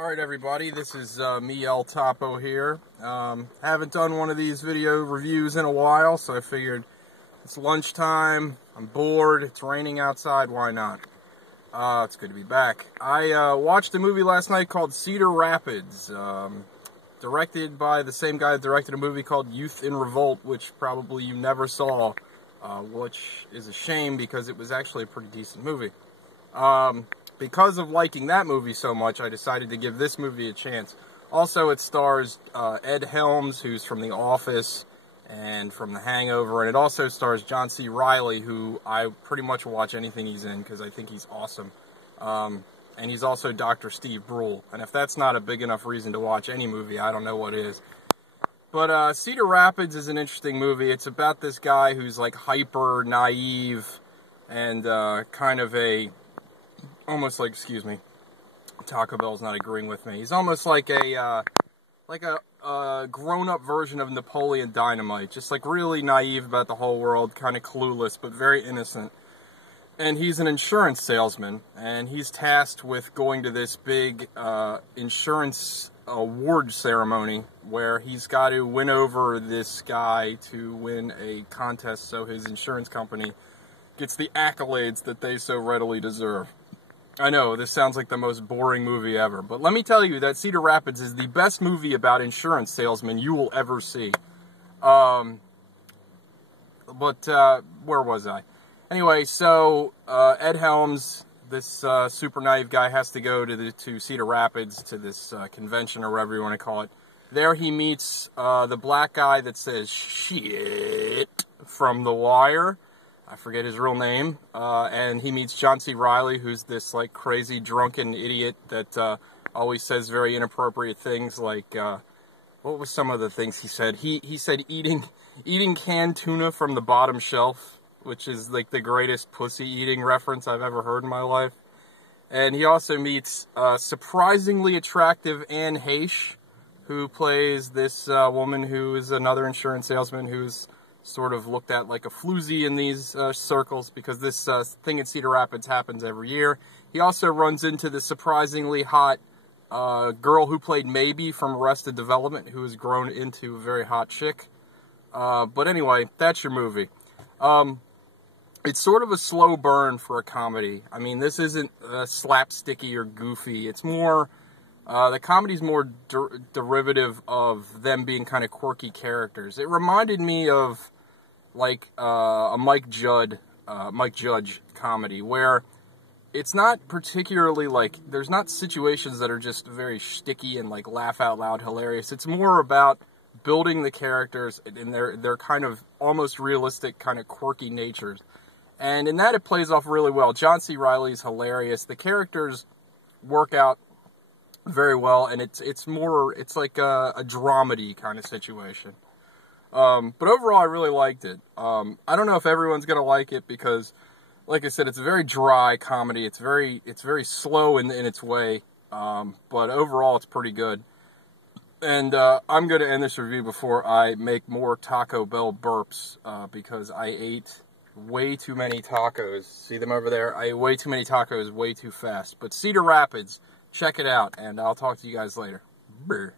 Alright everybody, this is me, Topo here. Haven't done one of these video reviews in a while, so I figured it's lunchtime, I'm bored, it's raining outside, why not? It's good to be back. I watched a movie last night called Cedar Rapids, directed by the same guy that directed a movie called Youth in Revolt, which probably you never saw, which is a shame because it was actually a pretty decent movie. Because of liking that movie so much, I decided to give this movie a chance. Also, it stars Ed Helms, who's from The Office and from The Hangover, and it also stars John C. Reilly, who I pretty much watch anything he's in because I think he's awesome. And he's also Dr. Steve Brule, and if that's not a big enough reason to watch any movie, I don't know what is. But Cedar Rapids is an interesting movie. It's about this guy who's like hyper naive and kind of a almost like, excuse me, Taco Bell's not agreeing with me. He's almost like a grown-up version of Napoleon Dynamite, just like really naive about the whole world, kind of clueless, but very innocent. And he's an insurance salesman, and he's tasked with going to this big insurance award ceremony where he's got to win over this guy to win a contest so his insurance company gets the accolades that they so readily deserve. I know, this sounds like the most boring movie ever, but let me tell you that Cedar Rapids is the best movie about insurance salesmen you will ever see. Where was I? Anyway, so Ed Helms, this super naive guy, has to go to Cedar Rapids, to this convention or whatever you want to call it. There he meets the black guy that says shit from The Wire. I forget his real name, and he meets John C. Reilly, who's this like crazy drunken idiot that always says very inappropriate things. Like what was some of the things he said? He said eating canned tuna from the bottom shelf, which is like the greatest pussy eating reference I've ever heard in my life. And he also meets surprisingly attractive Anne Heche, who plays this woman who is another insurance salesman who's sort of looked at like a floozy in these circles because this thing in Cedar Rapids happens every year. He also runs into the surprisingly hot girl who played Maybe from Arrested Development, who has grown into a very hot chick. But anyway, that's your movie. It's sort of a slow burn for a comedy. I mean, this isn't slapsticky or goofy. It's more, the comedy's more derivative of them being kind of quirky characters. It reminded me of like a Mike Judge comedy, where it's not particularly like, there's not situations that are just very shticky and like laugh out loud hilarious. It's more about building the characters in their kind of almost realistic kind of quirky natures. And in that it plays off really well. John C. Reilly's hilarious. The characters work out very well, and it's like a dramedy kind of situation. But overall, I really liked it. I don't know if everyone's gonna like it because, like I said, it's a very dry comedy. It's very slow in its way. But overall, it's pretty good. And I'm gonna end this review before I make more Taco Bell burps because I ate way too many tacos. See them over there? I ate way too many tacos way too fast. But Cedar Rapids, check it out, and I'll talk to you guys later. Brr.